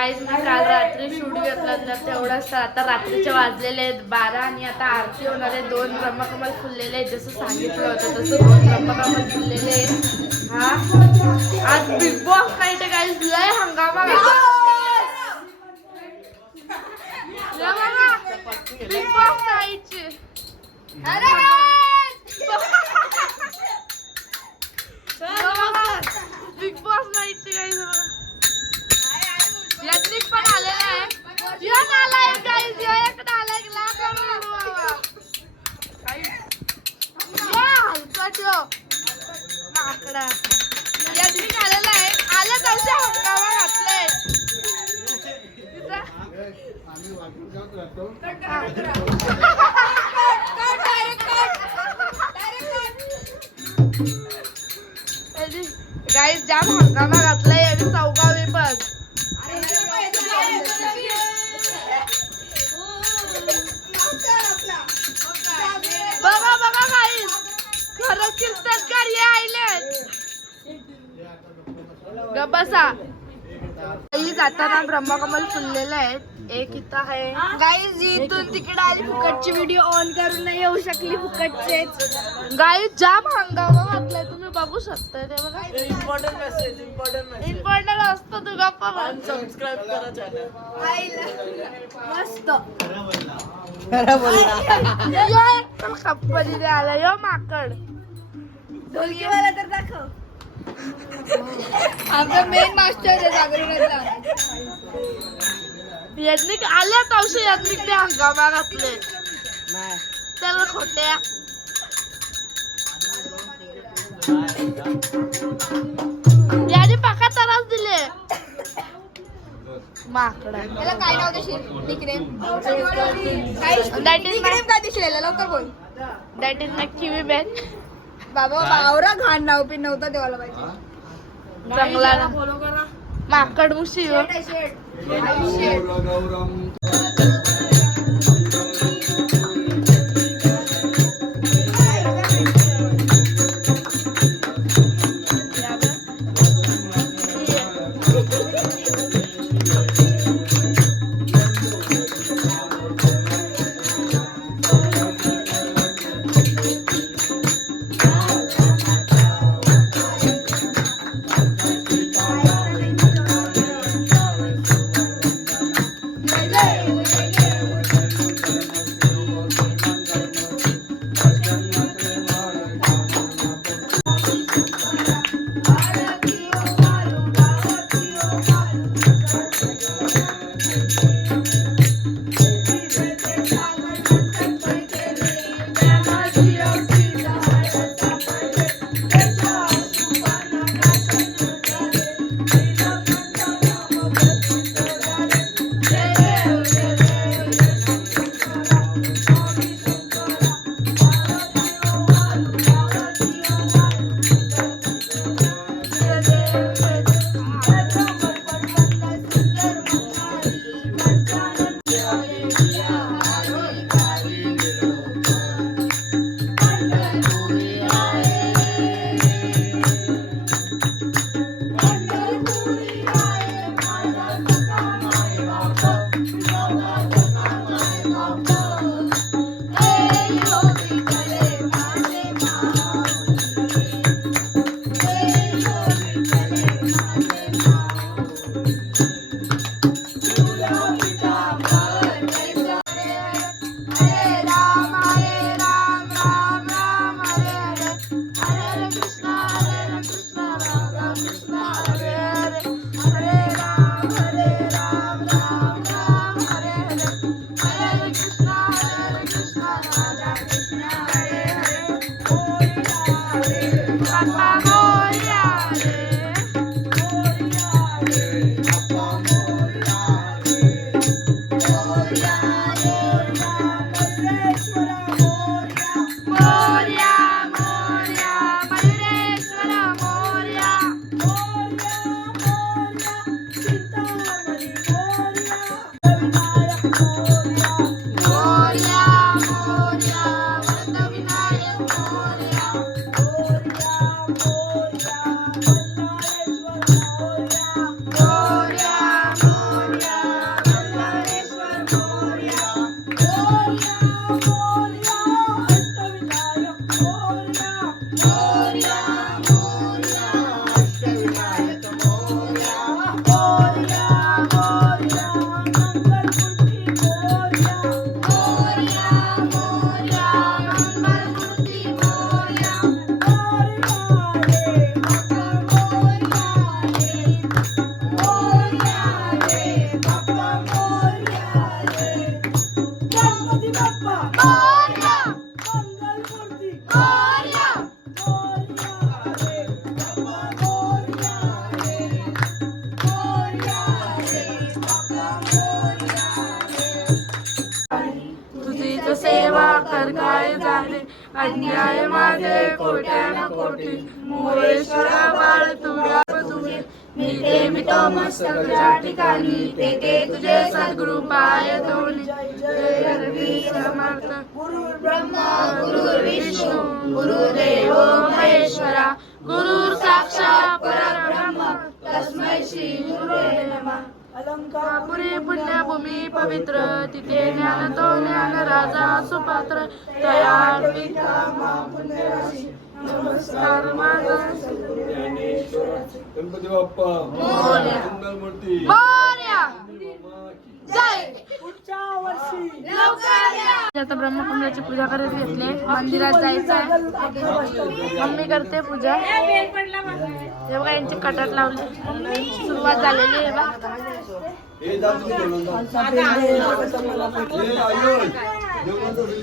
Guys मी काल रात्री shoot घेतला तर तेवढंच. आता रात्रीचे वाजलेले आहेत 12 आणि आता आरती होणार आहे. 2 ब्रह्मकमल फुललेले आहेत जसं सांगितलं होतं तसं 2 ब्रह्मकमल फुललेले आहेत. हा आज बिग बॉस नाईट आहे गाईज. लय हंगामा बिग बॉस नाईटचे. बिग बॉस नाईटचे गाईज बघा. यात्रिक पण आलेला आहे. यो नालाय गाईज यो इकडे आलाय ग्लास आणून बाबा. यो हलका ठेव माकडा. यात्रिक आलेला आहे. आले तवशे हंगामा घातले. गाईज जाम हंगामा घातलाय आणि 4वी बस. बघा बघा गाईज खरंच कीर्तनकार हे आले. गबसा जाताना ब्रह्मकमल फुललेले आहेत. एक इथं आहे गाईज इथून तिकडे आली फुकटची व्हिडिओ ऑन करून नाही येऊ शकली फुकटचे. गाईज जाम हंगामा घातलाय तुम्ही बघू शकता. ते बघा इम्पॉर्टंट मेसेज इम्पॉर्टंट असतो. तू गप्पा बघ. सबस्क्राइब करा चॅनल. मस्त यो एक कंपनीने आला. यो माकड ढोलकीवाला तर दाखव. आपला मेन मास्टर आहे जागरणाचा. याज्ञिक आल्या तवशे याज्ञिकने हंगामा घातले. त्याला खोट्या याने पाका त्रास दिले माकडा. त्याला काय नाव देशील निकनेम? That is निकनेम काय देशील लवकर बोल. That is my kiwi man. बाबा बावरा घाण नाव पिन नव्हता देवाला पाहिजे. चांगला फॉलो करा. माकड मुशी अन्याय माझे कोट्यान कोटी मोरेश्वरा बाळ तुझ्या तुझे मी ते मी तो मस्तकच्या ठिकाणी ते तुझे सद्गुरु पाय दोन्ही जय रवी समर्थ गुरु ब्रह्मा गुरु विष्णू गुरुदेव महेश्वरा गुरु साक्षात परब्रह्म तस्मै श्री गुरुवे नमः. अलंकापुरी पुण्यभूमी पवित्र तिथे ज्ञान तो ज्ञान राजा सुपात्र तया नमस्कार माझा गणपती बाप्पा मोरया. मंगलमूर्ती मोरया. जय आता ब्रह्मकुंडाची पूजा करत घेतले. मंदिरात जायचं आहे. मम्मी करते पूजा. हे बघा यांचे कटात लावले. सुरुवात झालेली आहे बा. हे जात नाही जेवणाचा. हे आयो जेवणाचा सगळी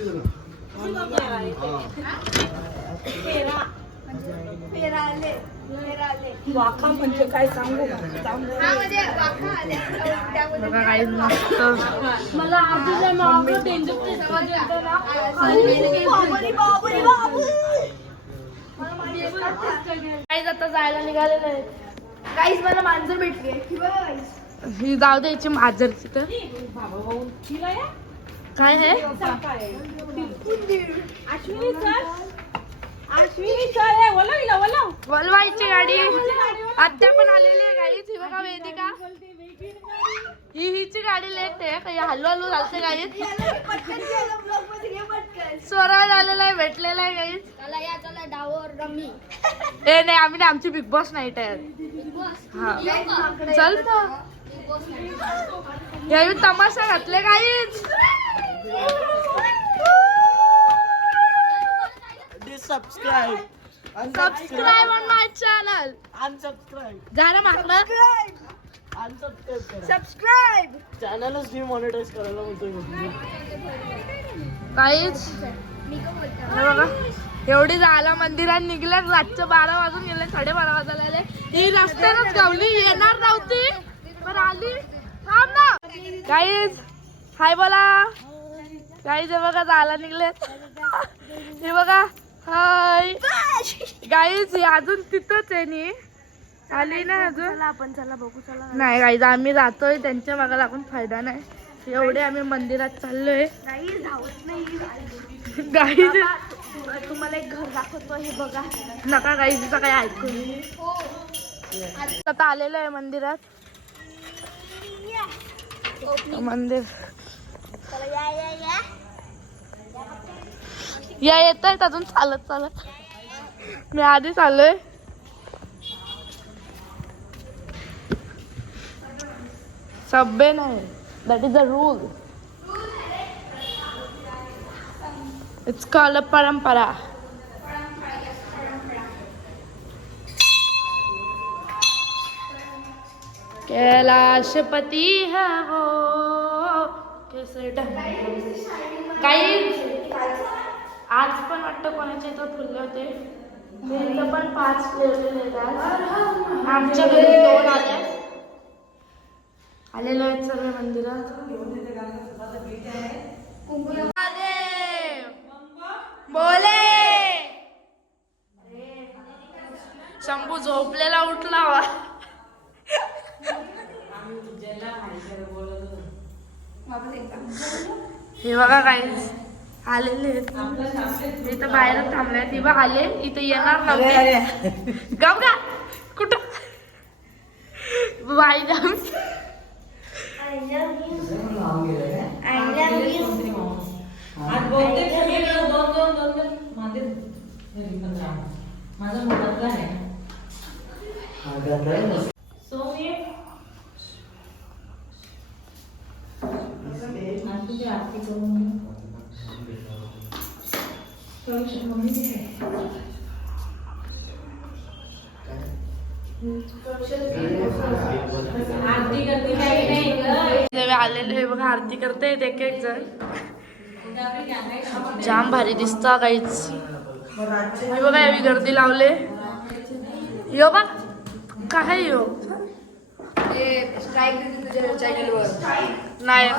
वाखा म्हणजे काय सांगू बघा काही मस्त. मला काही आता जायला निघालेलं आहे. काहीच मला मांजर भेटले ही जाऊ द्यायची माजरची तर काय आहे. वलवाईची गाडी आत्या पण आलेली आहे. गाईच ही बघा वेदिका. ही हिची गाडी लेट आहे. काही हल्लू हल्लू चालते गाईत. स्वराज आलेला आहे. भेटलेला आहे गाईत. ए नाही आम्ही नाही. आमची बिग बॉस नाईट आहे. हा चल यावी तमाशा घातले गाईच. Subscribe subscribe on my channel. Unsubscribe जरा मागणं अनसबस्क्राईब करा. सबस्क्राईब चॅनलच डिमॉनिटाईज करायला म्हणतोय काहीच बघा. एवढी जायला मंदिरात निघल्या. रातचे 12 वाजून गेले. 12:30 वाजायला आले. ही रस्त्यानच गावली. येणार नव्हती पण आली. थांब ना काहीच. हाय बोला काहीच. हे बघा जायला निघलेत. हे बघा हाय गाईज. अजून तिथंच आहे नी. आली नाही अजून. आपण चला बघू चला नाही गाईज आम्ही जातोय. त्यांच्या मागे लागून फायदा नाही. एवढे आम्ही मंदिरात चाललोय. काही धावत नाही गाईज तुम्हाला एक घर दाखवतो हे बघा नका गाईजचं काही ऐकून. आता आलेलो आहे मंदिरात. मंदिर या येत आहेत अजून चालत चालत. मी आधीच आलोय. सभ्य नाही. That is a rule. It's called a परंपरा. कैलाशपति है वो कैसे काही. आज पण वाटतं कोणाच्या इथं फुलले होते. त्यांचं पण 5 ठेवलेले आहेत. आमच्या घरी 2 आलेलो आहेत सर्व मंदिरात. बोले शंभू झोपलेला उठला. हे बघा काहीच आलेले आहेत. इथं बाहेर थांबले. ती बघ आले. इथं येणार नव्हते. गाव का कुठं बाई जाऊन आलेले बघा. आरती करते एक एक जण. जाम भारी दिसता काहीच. हे बघा एवढी गर्दी लावले. यो बघ काय यो नाही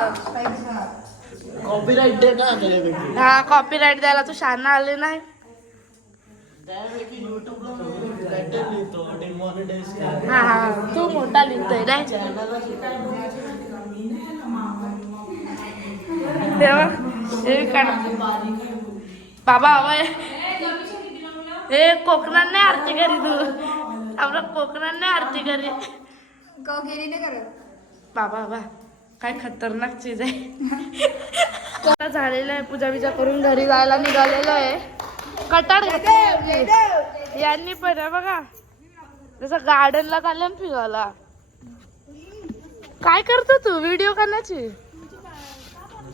कॉपीराइट दे ना त्यापैकी. हा कॉपीराईट द्यायला तू शहाणा आले नाही. त्यापैकी युट्यूबला लेटर लिहितो डिमॉनिटाईज कर. हा हा तू मोठा लिहितोय नाही तेव्हा हे काढ बाबा बाबा हे कोकणात नाही आरती करी तू आपलं कोकणात नाही आरती करी बाबा बाबा काय खतरनाक चीज आहे. झालेलं आहे पूजा बिजा करून घरी जायला निघालेलो आहे. कटार घेतली यांनी पण आहे बघा जसं गार्डनला चाललं फिरायला. काय करतो तू व्हिडिओ करण्याची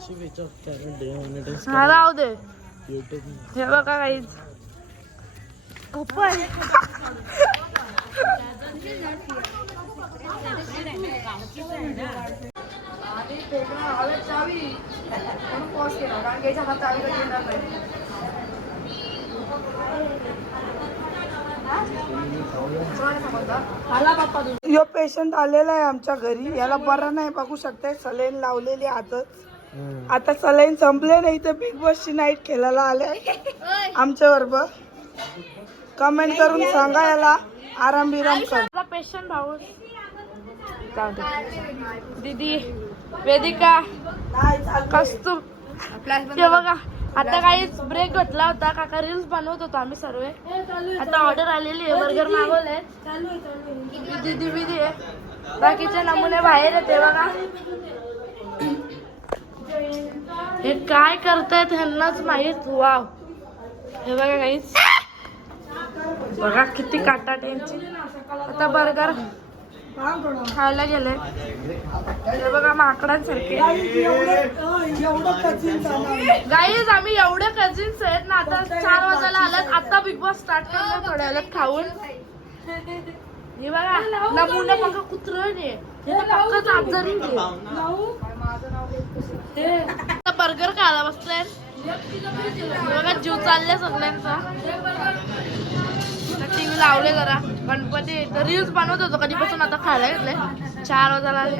डिमॉनिटाईज हा राहू दे. युट्यूब हे बघा काहीच यो पेशंट आलेला आहे आमच्या घरी. याला बरं नाही बघू शकताय. सलाईन लावलेली आजच. आता सलाईन संपले नाही तर बिग बॉसची नाईट खेळायला आले आमच्या बरोबर. कमेंट करून सांगा याला आराम बिराम कर. पेशंट भाऊ दीदी वेदिका कस्तू हे बघा आता काहीच ब्रेक घेतला होता. काका रील्स बनवत होतो आम्ही सर्व. आता ऑर्डर आलेली आहे बर्गर मागवले. दीदी बिदी आहे बाकीचे नमुने बाहेर येते बघा. हे काय करतायत ह्यांनाच माहित. वाव हे बघा काहीच बघा किती काटाट यांची. आता बर्गर खायला गेले हे बघा माकडांसारखे. गाईज आम्ही एवढे कझिन्स आहेत ना. आता 4 वाजायला आल्यात. आता बिग बॉस स्टार्ट करणार थोड्या वेळात खाऊन. हे बघा नमुने बघा कुत्रे पक्कच आजारी बर्गर खायला बसले बघा. जीव चालले सगळ्यांचा. टीव्ही लावले जरा गणपती रील्स बनवत होतो कधीपासून. आता खायला घेतले 4 वाजायला आले.